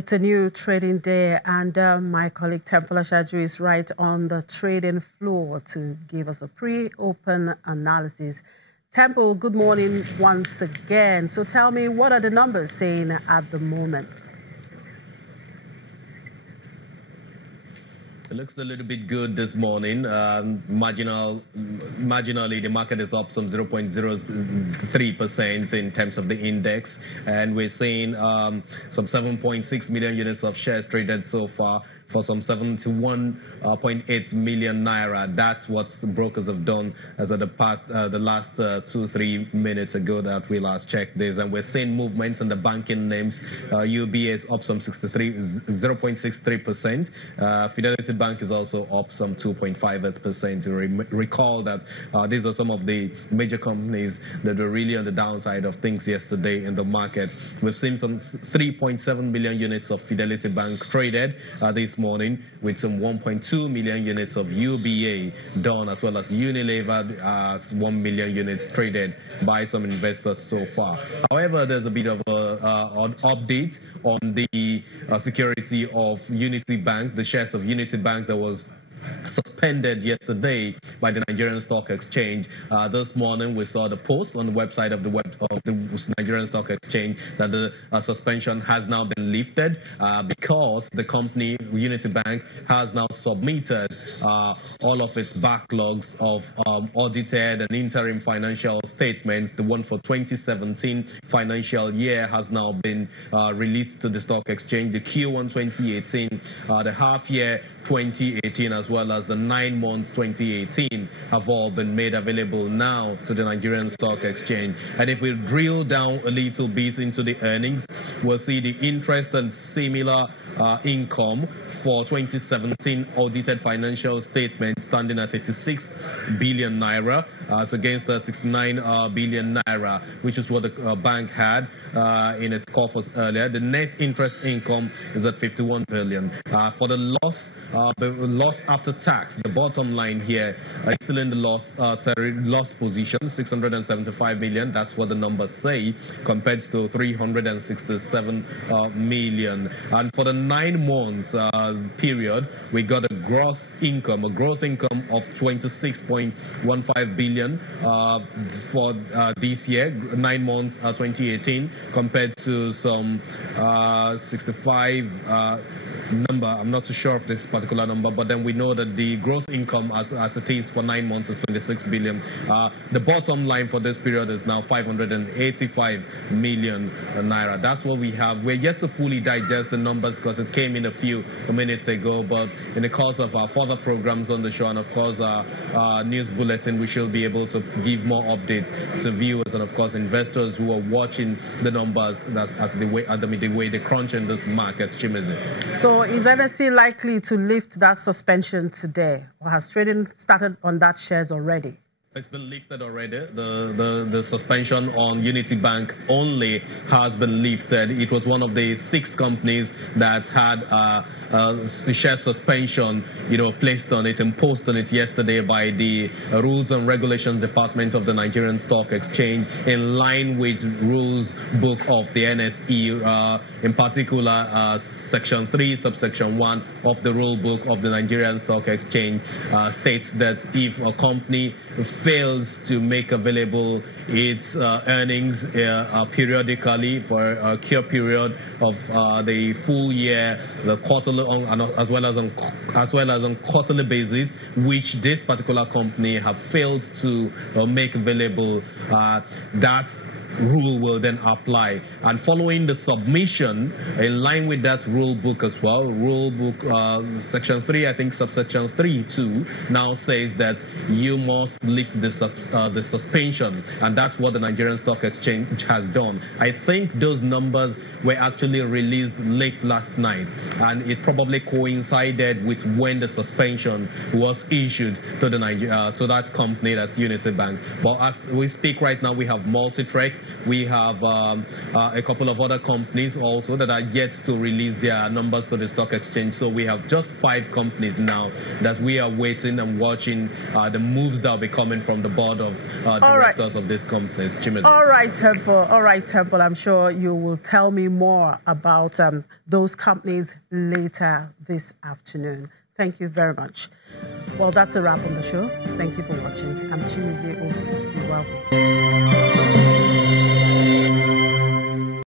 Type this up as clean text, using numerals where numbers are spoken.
It's a new trading day, and my colleague Temple Shaju is right on the trading floor to give us a pre-open analysis. Temple, good morning once again. So tell me, what are the numbers saying at the moment? It looks a little bit good this morning. Marginally, the market is up some 0.03% in terms of the index, and we're seeing some 7.6 million units of shares traded so far for some 71.8 million naira. That's what the brokers have done as of the last 2-3 minutes ago that we last checked this, and we're seeing movements in the banking names. UBA is up some 0.63%. Fidelity Bank is also up some 2.58%. Recall that these are some of the major companies that were really on the downside of things yesterday in the market. We've seen some 3.7 million units of Fidelity Bank traded this morning, with some 1.2 million units of UBA done, as well as Unilever as 1 million units traded by some investors so far. However, there's a bit of an update on the security of Unity Bank, the shares of Unity Bank that was suspended yesterday by the Nigerian Stock Exchange. This morning we saw the post on the website of the Nigerian Stock Exchange that the suspension has now been lifted because the company Unity Bank has now submitted all of its backlogs of audited and interim financial statements. The one for 2017 financial year has now been released to the Stock Exchange. The Q1 2018, the half year 2018, as well as the 9 months 2018 have all been made available now to the Nigerian Stock Exchange. And if we drill down a little bit into the earnings, we'll see the interest and similar income for 2017 audited financial statements standing at 86 billion naira as against 69 billion naira, which is what the bank had in its coffers earlier. The net interest income is at 51 billion. For the loss after tax, the bottom line here is still in the loss position, 675 million. That's what the numbers say, compared to 367 million. And for the 9 months period, we got a gross income of 26.15 billion for this year, 9 months 2018, compared to some 65 number. I'm not too sure of this particular number, but then we know that the gross income as it is for 9 months is 26 billion. The bottom line for this period is now 585 million naira. That's what we have. We're yet to fully digest the numbers because it came in a few minutes ago, but in the course of our further programs on the show and of course our news bulletin, we shall be able to give more updates to viewers and of course investors who are watching the numbers that the way they crunch in this market. Chimeze. So is NSE likely to lift that suspension today, or has trading started on that shares already? It's been lifted already. The suspension on Unity Bank only has been lifted. It was one of the 6 companies that had the share suspension, placed on it, imposed on it yesterday by the Rules and Regulations Department of the Nigerian Stock Exchange, in line with rules book of the NSE, in particular Section 3, subsection 1 of the rule book of the Nigerian Stock Exchange states that if a company fails to make available its earnings periodically for a cure period of the full year, the quarterly, as well as on quarterly basis, which this particular company have failed to make available, that rule will then apply. And following the submission, in line with that rule book as well, rule book section 3, I think subsection 3 too, now says that you must lift the suspension, and that's what the Nigerian Stock Exchange has done. I think those numbers were actually released late last night, and it probably coincided with when the suspension was issued to the to that company, that's Unity Bank. But as we speak right now, we have Multitrek We have a couple of other companies also that are yet to release their numbers to the stock exchange. So we have just 5 companies now that we are waiting and watching the moves that will be coming from the board of directors of these companies. All right, Temple. All right, Temple. I'm sure you will tell me more about those companies later this afternoon. Thank you very much. Well, that's a wrap on the show. Thank you for watching. I'm Chimezie. You're welcome.